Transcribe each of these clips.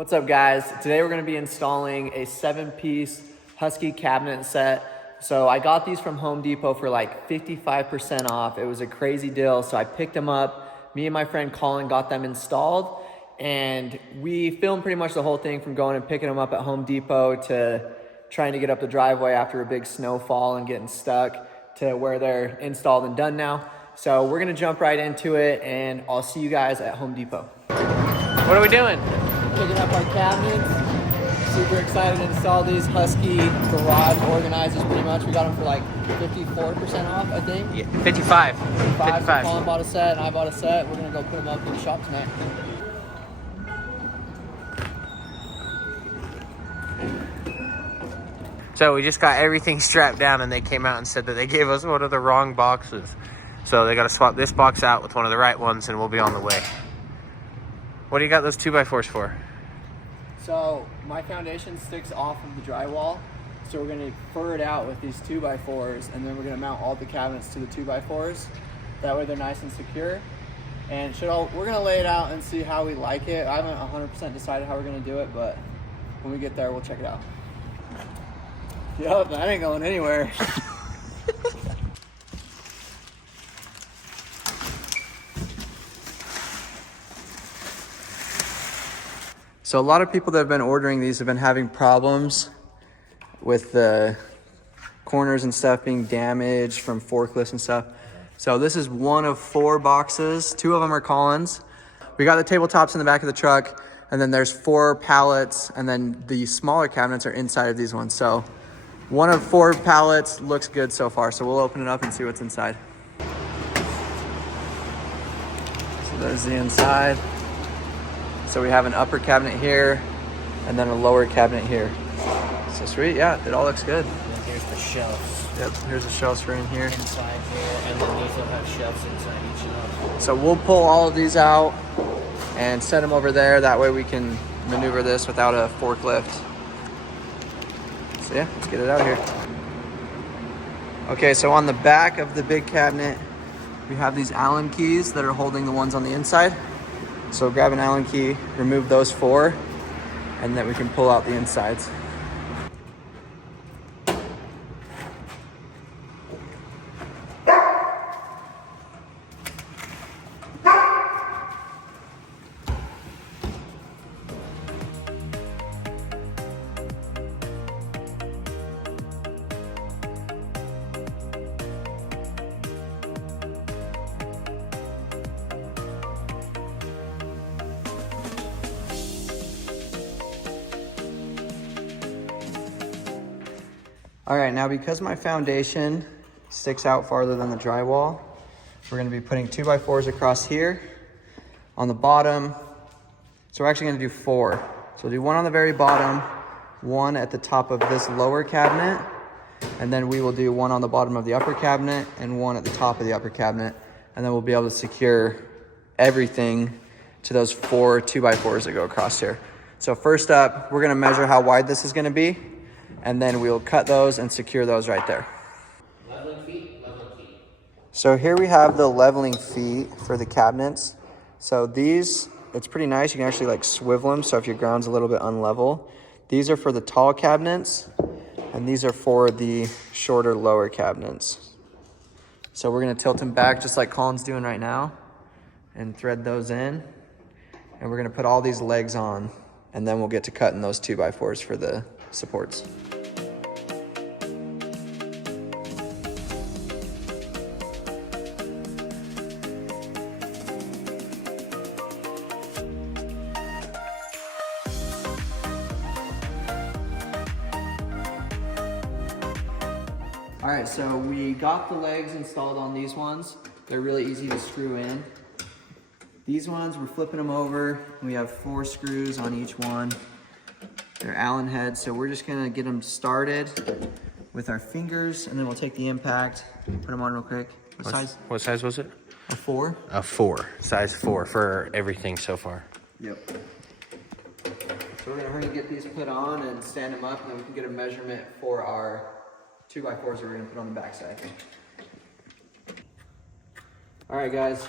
What's up, guys? Today we're going to be installing a 7-piece Husky cabinet set. So I got these from Home Depot for like 55% off. It was a crazy deal, so I picked them up. Me and my friend Colin got them installed, and we filmed pretty much the whole thing from going and picking them up at Home Depot to trying to get up the driveway after a big snowfall and getting stuck to where they're installed and done now. So we're going to jump right into it, and I'll see you guys at Home Depot. What are we doing? Picking up our cabinets. Super excited to install these Husky garage organizers pretty much. We got them for like 54% off, I think. Yeah, 55. 55. So Colin bought a set and I bought a set. We're gonna go put them up in the shop tonight. So we just got everything strapped down and they came out and said that they gave us one of the wrong boxes. So they got to swap this box out with one of the right ones and we'll be on the way. What do you got those 2x4s for? So my foundation sticks off of the drywall, so we're going to fur it out with these 2x4s, and then we're going to mount all the cabinets to the 2x4s. That way they're nice and secure. And we're going to lay it out and see how we like it. I haven't 100% decided how we're going to do it, but when we get there, we'll check it out. Yup, that ain't going anywhere. So a lot of people that have been ordering these have been having problems with the corners and stuff being damaged from forklifts and stuff. So this is one of 4 boxes. 2 of them are Colin's. We got the tabletops in the back of the truck, and then there's 4 pallets, and then the smaller cabinets are inside of these ones. So one of 4 pallets looks good so far. So we'll open it up and see what's inside. So there's the inside. So we have an upper cabinet here and then a lower cabinet here. So sweet, yeah, it all looks good. And here's the shelves. Yep, here's a shelf for in here. Inside here, and then these will have shelves inside each shelf. So we'll pull all of these out and set them over there. That way we can maneuver this without a forklift. So yeah, let's get it out here. Okay, so on the back of the big cabinet, we have these Allen keys that are holding the ones on the inside. So grab an Allen key, remove those 4, and then we can pull out the insides. All right, now because my foundation sticks out farther than the drywall, we're gonna be putting 2x4s across here on the bottom. So we're actually gonna do 4. So we'll do 1 on the very bottom, 1 at the top of this lower cabinet, and then we will do 1 on the bottom of the upper cabinet and 1 at the top of the upper cabinet. And then we'll be able to secure everything to those 4 2x4s that go across here. So first up, we're gonna measure how wide this is gonna be, and then we'll cut those and secure those right there. Leveling feet, leveling feet. So here we have the leveling feet for the cabinets. So these, it's pretty nice. You can actually like swivel them, so if your ground's a little bit unlevel. These are for the tall cabinets, and these are for the shorter, lower cabinets. So we're gonna tilt them back just like Colin's doing right now and thread those in. And we're gonna put all these legs on, and then we'll get to cutting those 2x4s for the supports. All right, so we got the legs installed on these ones. They're really easy to screw in. These ones, we're flipping them over. We have 4 screws on each one. They're Allen heads, so we're just gonna get them started with our fingers, and then we'll take the impact, put them on real quick. What size was it? A 4. A 4, size 4 for everything so far. Yep. So we're gonna hurry and get these put on and stand them up, and then we can get a measurement for our 2x4s that we're gonna put on the backside. All right, guys,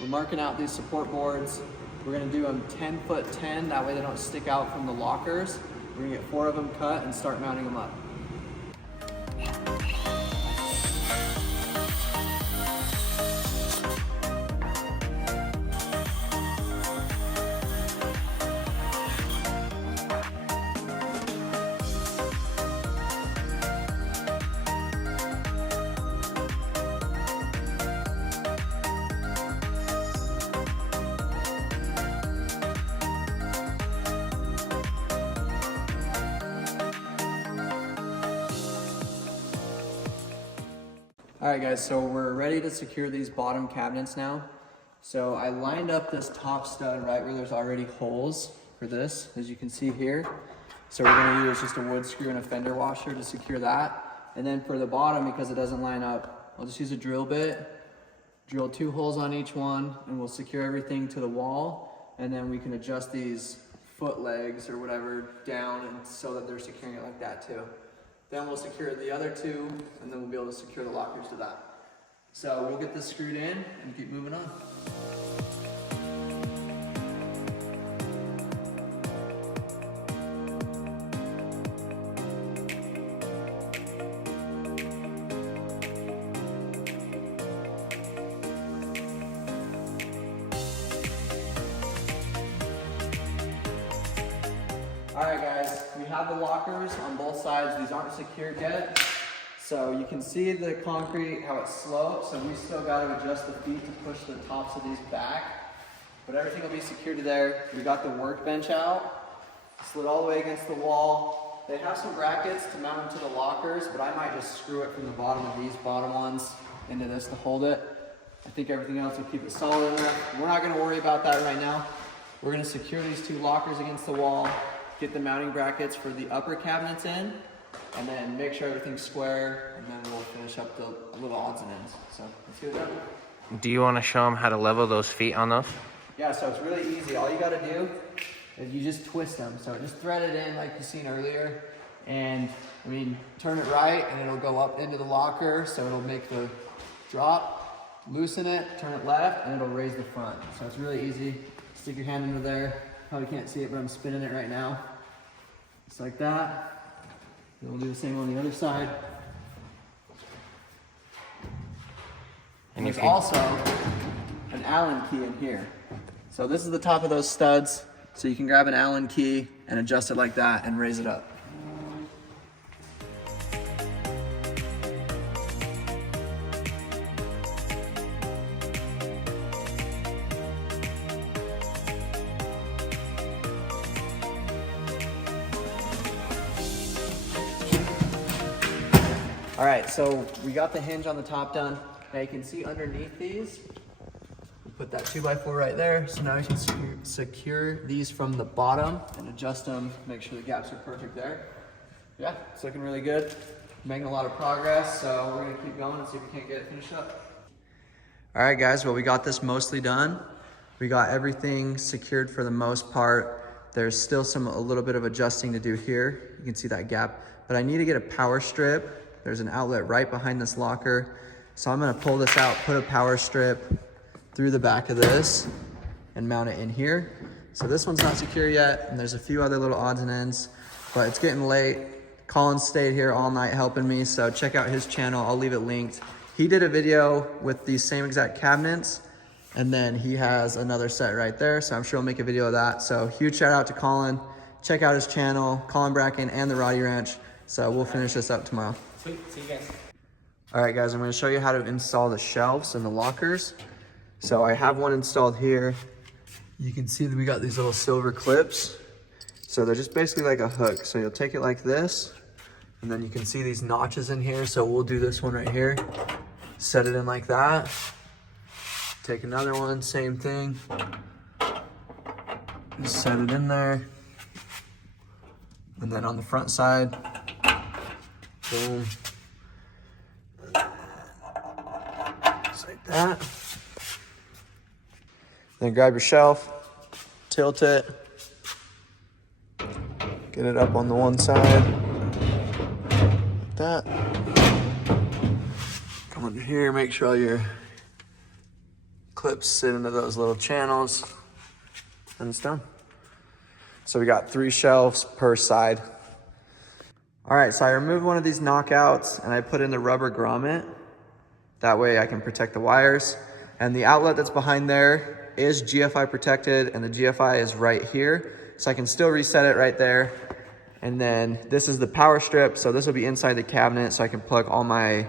we're marking out these support boards. We're gonna do them 10 foot 10, that way they don't stick out from the lockers. We're gonna get 4 of them cut and start mounting them up. All right guys, so we're ready to secure these bottom cabinets now. So I lined up this top stud right where there's already holes for this, as you can see here. So we're gonna use just a wood screw and a fender washer to secure that. And then for the bottom, because it doesn't line up, I'll just use a drill bit, drill 2 holes on each one, and we'll secure everything to the wall. And then we can adjust these foot legs or whatever down and so that they're securing it like that too. Then we'll secure the other 2, and then we'll be able to secure the lockers to that. So we'll get this screwed in and keep moving on. All right guys, we have the lockers on both sides. These aren't secured yet. So you can see the concrete, how it slopes, so we still gotta adjust the feet to push the tops of these back. But everything will be secured to there. We got the workbench out, slid all the way against the wall. They have some brackets to mount them to the lockers, but I might just screw it from the bottom of these bottom ones into this to hold it. I think everything else will keep it solid enough. We're not gonna worry about that right now. We're gonna secure these 2 lockers against the wall, get the mounting brackets for the upper cabinets in, and then make sure everything's square, and then we'll finish up the little odds and ends. So let's get it done. Do you want to show them how to level those feet on those? Yeah, so it's really easy. All you gotta do is you just twist them. So just thread it in like you seen earlier, and I mean, turn it right, and it'll go up into the locker, so it'll make the drop. Loosen it, turn it left, and it'll raise the front. So it's really easy. Stick your hand into there. Probably can't see it, but I'm spinning it right now. Just like that. Then we'll do the same on the other side. And there's also an Allen key in here. So this is the top of those studs. So you can grab an Allen key and adjust it like that and raise it up. All right, so we got the hinge on the top done. Now you can see underneath these, we put that 2x4 right there. So now you can secure these from the bottom and adjust them, make sure the gaps are perfect there. Yeah, it's looking really good. Making a lot of progress, so we're gonna keep going and see if we can't get it finished up. All right guys, well we got this mostly done. We got everything secured for the most part. There's still a little bit of adjusting to do here. You can see that gap, but I need to get a power strip. There's an outlet right behind this locker. So I'm gonna pull this out, put a power strip through the back of this and mount it in here. So this one's not secure yet, and there's a few other little odds and ends, but it's getting late. Colin stayed here all night helping me, so check out his channel, I'll leave it linked. He did a video with these same exact cabinets, and then he has another set right there, so I'm sure he'll make a video of that. So huge shout out to Colin. Check out his channel, Colin Bracken and the Roddy Ranch. So we'll finish this up tomorrow. Sweet, see you guys. All right guys, I'm gonna show you how to install the shelves and the lockers. So I have one installed here. You can see that we got these little silver clips. So they're just basically like a hook. So you'll take it like this, and then you can see these notches in here. So we'll do this one right here. Set it in like that. Take another one, same thing. Just set it in there. And then on the front side, boom. Just like that. Then grab your shelf, tilt it, get it up on the one side, like that. Come under here, make sure all your clips sit into those little channels. and it's done. So we got 3 shelves per side. All right, so I removed one of these knockouts and I put in the rubber grommet. That way I can protect the wires. And the outlet that's behind there is GFI protected, and the GFI is right here. So I can still reset it right there. And then this is the power strip. So this will be inside the cabinet so I can plug all my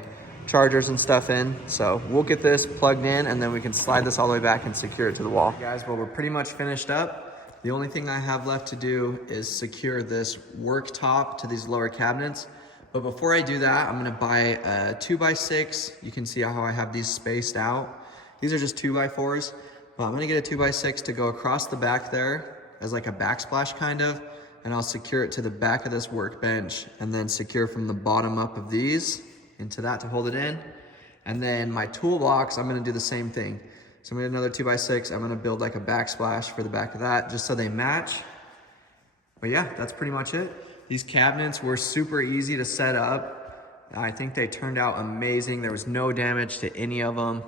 chargers and stuff in. So we'll get this plugged in and then we can slide this all the way back and secure it to the wall. Guys, well, we're pretty much finished up. The only thing I have left to do is secure this work top to these lower cabinets. But before I do that, I'm gonna buy a 2x6. You can see how I have these spaced out. These are just 2x4s, but I'm gonna get a 2x6 to go across the back there as like a backsplash kind of, and I'll secure it to the back of this workbench and then secure from the bottom up of these into that to hold it in. And then my toolbox, I'm gonna do the same thing. So I'm gonna get another 2x6. I'm gonna build like a backsplash for the back of that just so they match. But yeah, that's pretty much it. These cabinets were super easy to set up. I think they turned out amazing. There was no damage to any of them.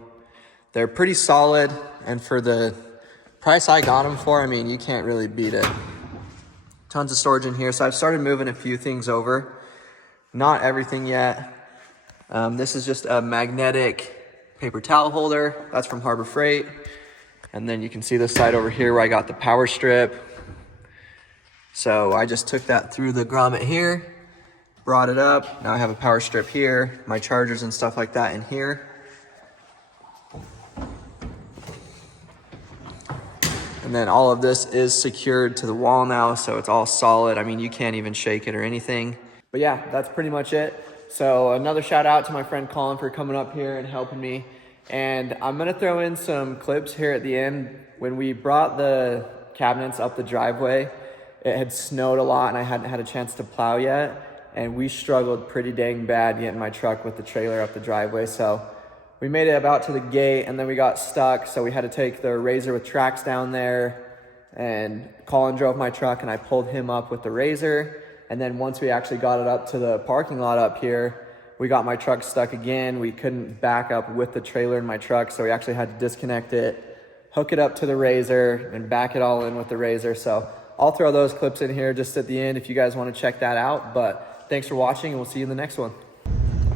They're pretty solid, and for the price I got them for, I mean, you can't really beat it. Tons of storage in here. So I've started moving a few things over. Not everything yet. This is just a magnetic paper towel holder. That's from Harbor Freight. And then you can see this side over here where I got the power strip. So I just took that through the grommet here, brought it up. Now I have a power strip here, my chargers and stuff like that in here. And then all of this is secured to the wall now, so it's all solid. I mean, you can't even shake it or anything. But yeah, that's pretty much it. So another shout out to my friend Colin for coming up here and helping me. And I'm gonna throw in some clips here at the end. When we brought the cabinets up the driveway, it had snowed a lot and I hadn't had a chance to plow yet. And we struggled pretty dang bad getting my truck with the trailer up the driveway. So we made it about to the gate and then we got stuck. So we had to take the Razor with tracks down there, and Colin drove my truck and I pulled him up with the Razor. And then once we actually got it up to the parking lot up here, we got my truck stuck again. We couldn't back up with the trailer in my truck. So we actually had to disconnect it, hook it up to the Razor and back it all in with the Razor. So I'll throw those clips in here just at the end if you guys want to check that out. But thanks for watching, and we'll see you in the next one.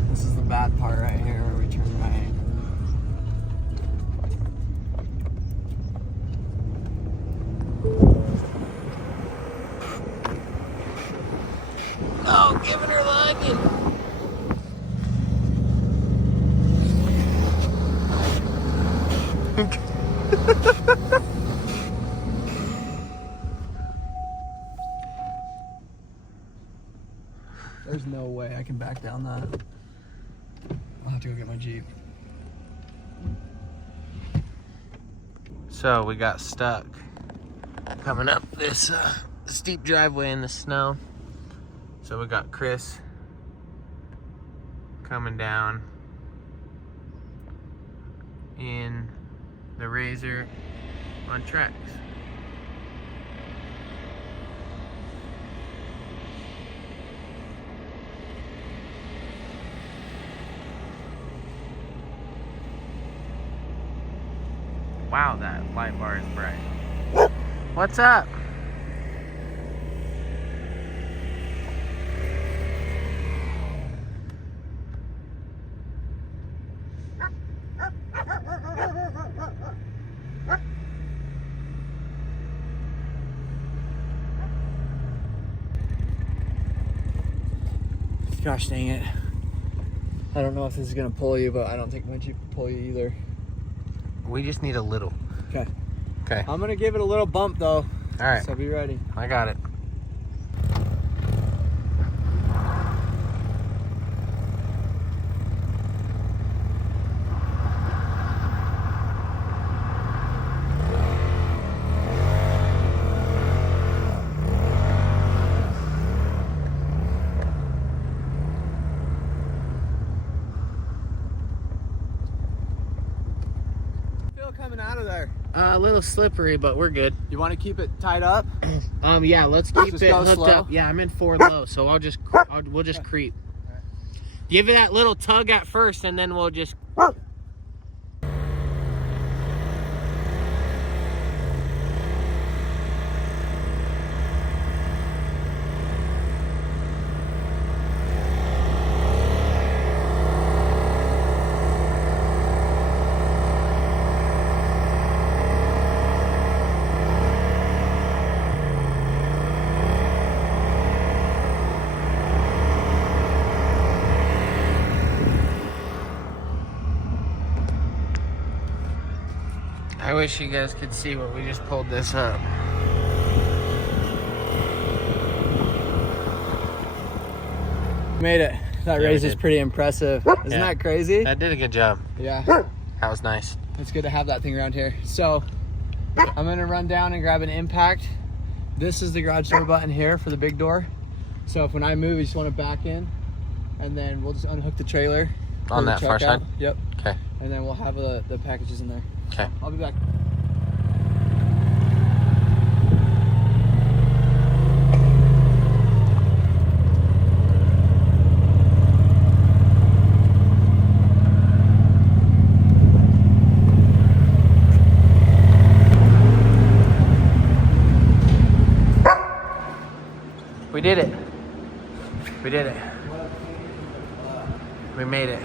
This is the bad part right here where we turn right. Oh, giving her the onion. There's no way I can back down that. I'll have to go get my Jeep. So we got stuck coming up this steep driveway in the snow. So we got Chris coming down in the Razor on tracks. Wow, that light bar is bright. What's up? Gosh dang it. I don't know if this is gonna pull you, but I don't think my Jeep will pull you either. We just need a little. Okay. Okay. I'm gonna give it a little bump though. All right. So be ready. I got it. Coming out of there. A little slippery, but we're good. You want to keep it tied up? Yeah, let's keep Just it go hooked slow? up. Yeah, I'm in 4 low, so we'll just creep. Give it that little tug at first, and then we'll just. I wish you guys could see what we just pulled this up. Made it. That Yeah, raise we is did. pretty impressive. Isn't Yeah. that crazy? That did a good job. Yeah. That was nice. It's good to have that thing around here. So I'm gonna run down and grab an impact. This is the garage door button here for the big door. So if when I move, you just want to back in, and then we'll just unhook the trailer. pull On the that truck far out. side? Yep. Okay. And then we'll have the packages in there. Okay. I'll be back. We did it. We did it. We made it.